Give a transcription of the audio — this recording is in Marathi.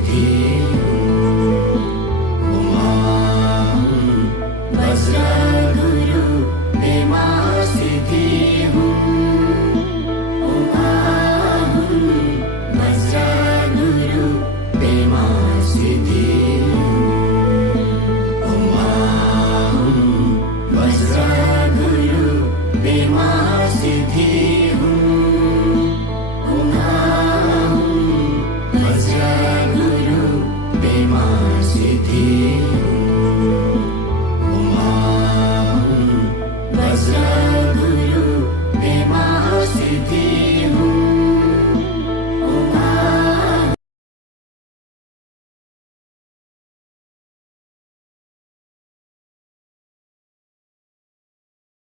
सिद्धि उमा वज्र गुरु हेमा सिद्धि उमा वज्र गुरु हेमा सिद्धि उमा वज्र गुरु हेमा सिद्धि वज्र गुरु हेमा सिद्धि